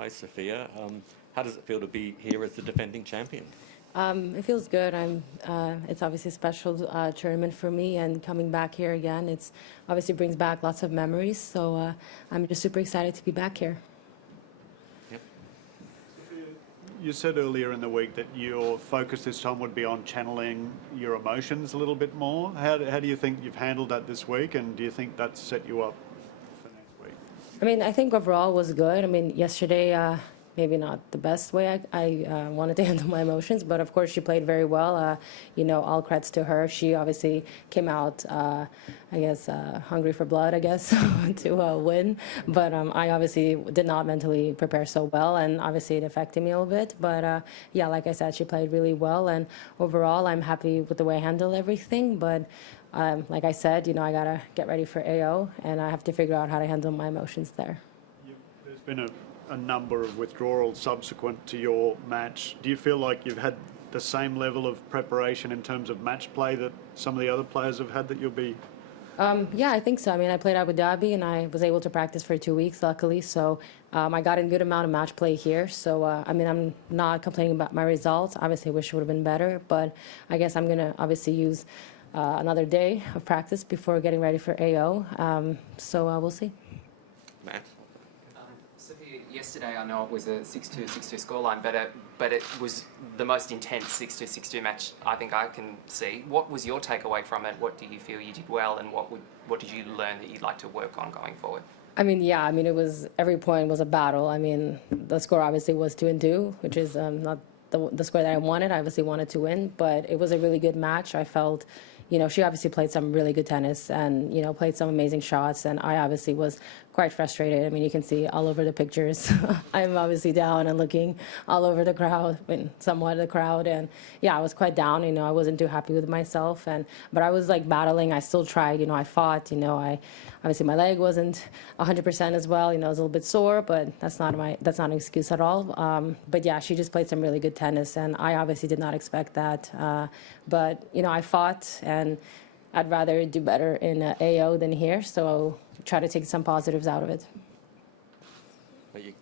place, Sophia. How does it feel to be here as the defending champion? It feels good. It's obviously a special tournament for me, and coming back here again, it's obviously brings back lots of memories. So I'm just super excited to be back here. Yep. You said earlier in the week that your focus this time would be on channeling your emotions a little bit more. How do you think you've handled that this week, and do you think that's set you up for next week? I mean, I think overall was good. I mean, yesterday, maybe not the best way I wanted to handle my emotions, but of course she played very well. All credits to her. She obviously came out, hungry for blood, I guess, to win. But I obviously did not mentally prepare so well, and obviously it affected me a little bit. But yeah, like I said, she played really well, and overall I'm happy with the way I handled everything. But like I said, I gotta get ready for AO, and I have to figure out how to handle my emotions there. There's been a number of withdrawals subsequent to your match. Do you feel like you've had the same level of preparation in terms of match play that some of the other players have had, that you'll be? Yeah, I think so. I mean, I played Abu Dhabi, and I was able to practice for 2 weeks, luckily. So I got a good amount of match play here. So, I mean, I'm not complaining about my results. Obviously, I wish it would have been better. But I guess I'm going to obviously use another day of practice before getting ready for AO. So we'll see. Matt? Sophia, yesterday I know it was a 6-2, 6-2 scoreline, but it was the most intense 6-2, 6-2 match I think I can see. What was your takeaway from it? What do you feel you did well, and what did you learn that you'd like to work on going forward? I mean, yeah, I mean, every point was a battle. I mean, the score obviously was 2-2, which is not the score that I wanted. I obviously wanted to win, but it was a really good match. I felt, she obviously played some really good tennis and, played some amazing shots. And I obviously was quite frustrated. I mean, you can see all over the pictures. I'm obviously down and looking all over the crowd, somewhat the crowd. And yeah, I was quite down. I wasn't too happy with myself. But I was like battling. I still tried. I fought. Obviously my leg wasn't 100% as well. I was a little bit sore, but that's not an excuse at all. But yeah, she just played some really good tennis, and I obviously did not expect that. But I fought, and I'd rather do better in AO than here. So I'll try to take some positives out of it. You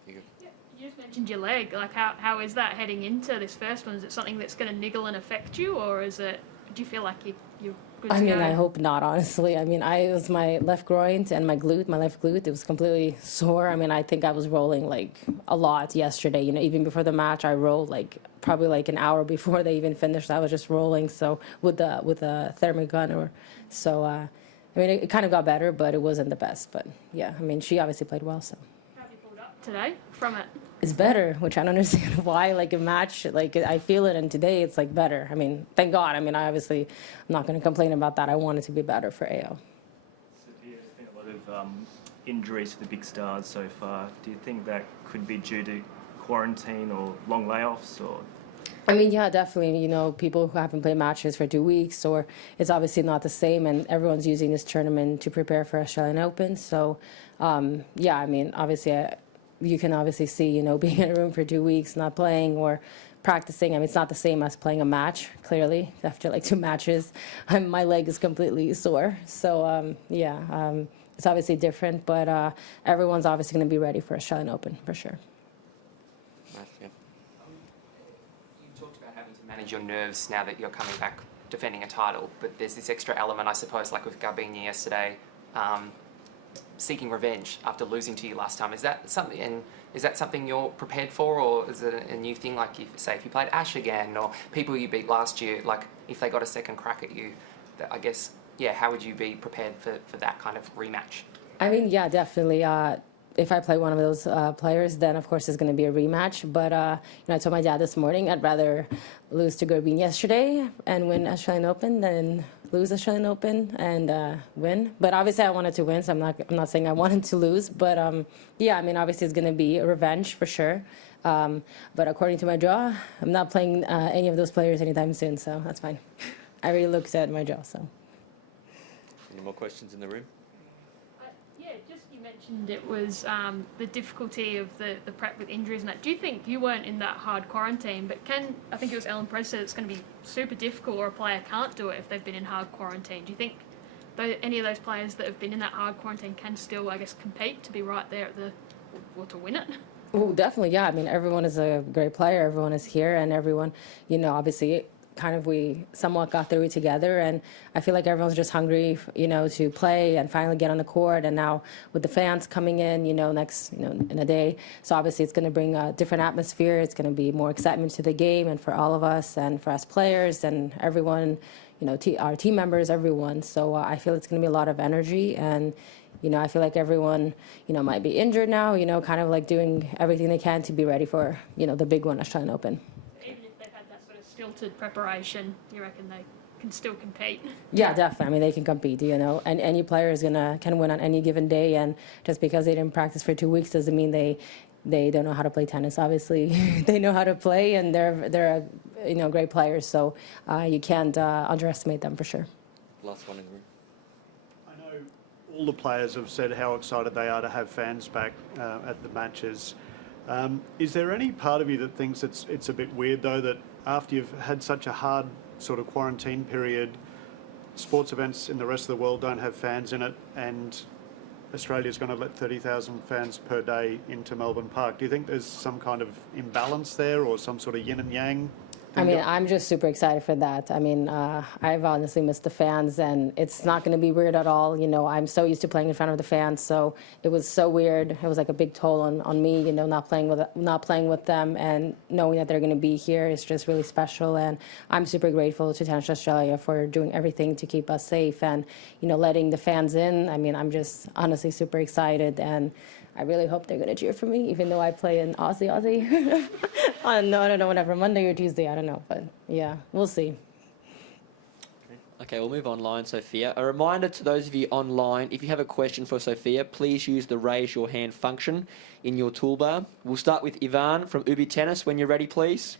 just mentioned your leg. Like, how is that heading into this first one? Is it something that's going to niggle and affect you, or do you feel like you're good to go? I hope not, honestly. I mean, it was my left groin and my left glute. It was completely sore. I mean, I think I was rolling like a lot yesterday. Even before the match, I rolled probably like an hour before they even finished. I was just rolling. So with a thermic gun, I mean, it kind of got better, but it wasn't the best. But yeah, I mean, she obviously played well. So. How have you pulled up today from it? It's better, which I don't understand why. Like a match, I feel it, and today it's better. I mean, thank God. I mean, I'm not going to complain about that. I want it to be better for AO. Sophia, there's been a lot of injuries to the big stars so far. Do you think that could be due to quarantine or long layoffs, or? I mean, yeah, definitely. People who haven't played matches for 2 weeks, or it's obviously not the same, and everyone's using this tournament to prepare for Australian Open. So, yeah, I mean, obviously, you can obviously see, being in a room for 2 weeks, not playing or practicing. I mean, it's not the same as playing a match, clearly. After 2 matches, my leg is completely sore. So, yeah, it's obviously different, but everyone's obviously going to be ready for Australian Open, for sure. You talked about having to manage your nerves now that you're coming back defending a title, but there's this extra element, I suppose, like with Garbini yesterday, seeking revenge after losing to you last time. Is that something you're prepared for, or is it a new thing? Like, if you played Ash again, or people you beat last year, like if they got a second crack at you, I guess, yeah, how would you be prepared for that kind of rematch? I mean, yeah, definitely. If I play one of those players, then of course it's going to be a rematch. But I told my dad this morning I'd rather lose to Garbine yesterday and win Australian Open than lose Australian Open and win. But obviously I wanted to win, so I'm not saying I wanted to lose. But yeah, I mean, obviously it's going to be a revenge for sure. But according to my draw, I'm not playing any of those players anytime soon, so that's fine. I already looked at my draw, so. Any more questions in the room? Yeah, just you mentioned it was the difficulty of the prep with injuries and that. Do you think you weren't in that hard quarantine, but I think it was Ellen Prez said it's going to be super difficult, or a player can't do it if they've been in hard quarantine. Do you think any of those players that have been in that hard quarantine can still, I guess, compete to be right there at to win it? Oh, definitely, yeah. I mean, everyone is a great player. Everyone is here, and everyone, obviously, kind of we somewhat got through it together. And I feel like everyone's just hungry, to play and finally get on the court. And now with the fans coming in, next, in a day, so obviously it's going to bring a different atmosphere. It's going to be more excitement to the game, and for all of us, and for us players, and everyone, our team members, everyone. So I feel it's going to be a lot of energy and. I feel like everyone, might be injured now, kind of like doing everything they can to be ready for, the big one, Australian Open. Even if they've had that sort of stilted preparation, you reckon they can still compete? Yeah, definitely. I mean, they can compete, and any player can win on any given day. And just because they didn't practice for 2 weeks doesn't mean they don't know how to play tennis. Obviously, they know how to play, and they're great players. So you can't underestimate them for sure. Last one in the room. All the players have said how excited they are to have fans back at the matches. Is there any part of you that thinks it's a bit weird, though, that after you've had such a hard sort of quarantine period, sports events in the rest of the world don't have fans in it, and Australia's going to let 30,000 fans per day into Melbourne Park? Do you think there's some kind of imbalance there, or some sort of yin and yang? I mean, I'm just super excited for that. I mean, I've honestly missed the fans, and it's not going to be weird at all. I'm so used to playing in front of the fans, so it was so weird. It was like a big toll on me, not playing with them, and knowing that they're going to be here is just really special. And I'm super grateful to Tennis Australia for doing everything to keep us safe and, letting the fans in. I mean, I'm just honestly super excited, and I really hope they're going to cheer for me, even though I play in Aussie. I don't know, whenever, Monday or Tuesday, I don't know. But yeah, we'll see. Okay, we'll move online, Sofia. A reminder to those of you online, if you have a question for Sofia, please use the raise your hand function in your toolbar. We'll start with Ivan from Ubi Tennis. When you're ready, please.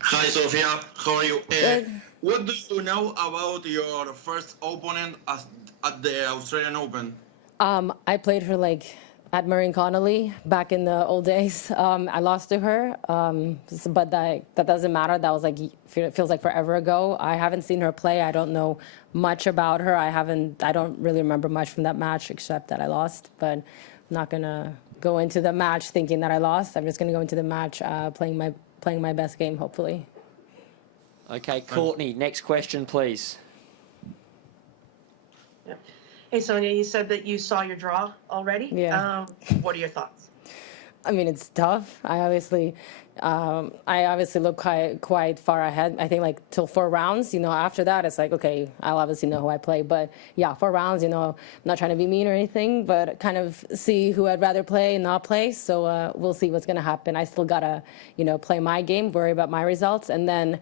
Hi, Sofia. How are you? Good. What do you know about your first opponent at the Australian Open? I played her at Maureen Connolly back in the old days. I lost to her, but that doesn't matter. That was feels like forever ago. I haven't seen her play. I don't know much about her. I don't really remember much from that match except that I lost. But I'm not gonna go into the match thinking that I lost. I'm just gonna go into the match playing my best game, hopefully. Okay, Courtney, next question, please. Yeah. Hey, Sonia, you said that you saw your draw already. Yeah. What are your thoughts? I mean, it's tough. I obviously look quite far ahead. I think till 4 rounds. After that, it's okay, I'll obviously know who I play. But yeah, 4 rounds. I'm not trying to be mean or anything, but kind of see who I'd rather play and not play. So we'll see what's gonna happen. I still gotta, play my game, worry about my results, and then.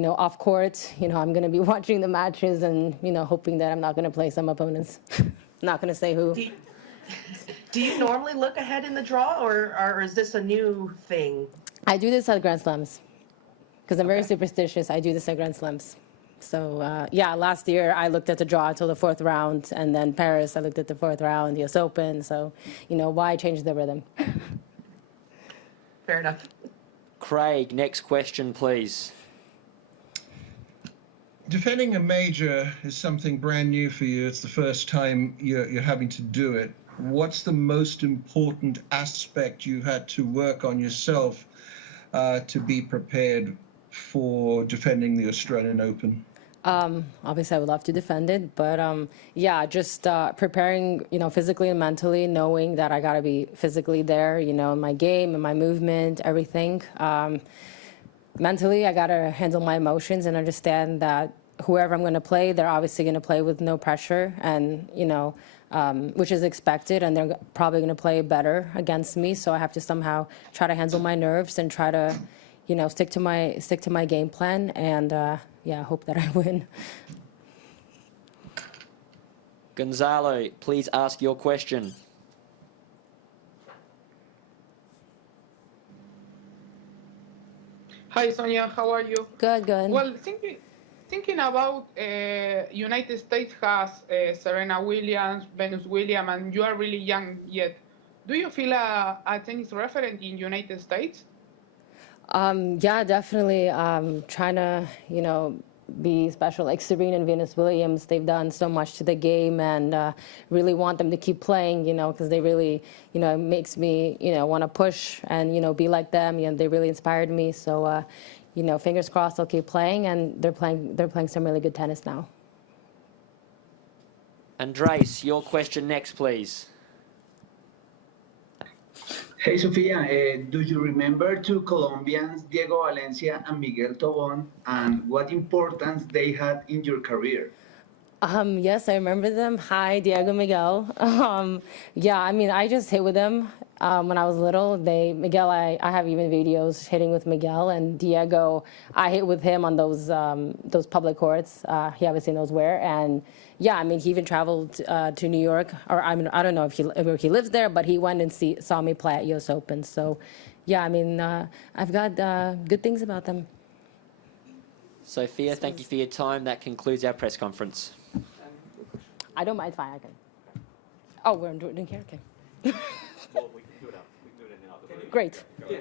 Off court, I'm going to be watching the matches and, hoping that I'm not going to play some opponents. Not going to say who. Do you normally look ahead in the draw, or is this a new thing? I do this at Grand Slams because I'm very superstitious. I do this at Grand Slams. So, yeah, last year I looked at the draw until the 4th round, and then Paris, I looked at the 4th round, the US Open. So, why change the rhythm? Fair enough. Craig, next question, please. Defending a major is something brand new for you. It's the first time you're having to do it. What's the most important aspect you've had to work on yourself to be prepared for defending the Australian Open? Obviously, I would love to defend it, but yeah, just preparing, physically and mentally, knowing that I got to be physically there, in my game and my movement, everything. Mentally, I got to handle my emotions and understand that whoever I'm going to play, they're obviously going to play with no pressure, and which is expected, and they're probably going to play better against me. So I have to somehow try to handle my nerves and try to, stick to my game plan, and yeah, hope that I win. Gonzalo, please ask your question. Hi, Sonia. How are you? Good. Well, thinking about United States has Serena Williams, Venus Williams, and you are really young yet. Do you feel a tennis referent in United States? Yeah, definitely. Trying to, be special. Like Serena and Venus Williams, they've done so much to the game, and really want them to keep playing, because they really, it makes me, want to push and, be like them. They really inspired me. So, fingers crossed they'll keep playing, and they're playing some really good tennis now. Andres, your question next, please. Hey, Sofia, do you remember two Colombians, Diego Valencia and Miguel Tobón, and what importance they had in your career? Yes, I remember them. Hi, Diego, Miguel. Yeah, I mean, I just hit with them when I was little. Miguel, I have even videos hitting with Miguel, and Diego, I hit with him on those public courts. He obviously knows where, and yeah, I mean, he even traveled to New York, or I mean, I don't know if he lives there, but he went and saw me play at US Open. So, yeah, I mean, I've got good things about them. Sophia, thank you for your time. That concludes our press conference. I don't mind. Fine, I can. Oh, we're doing here. Okay. Well, we can do it out. We can do it in the other room. Great.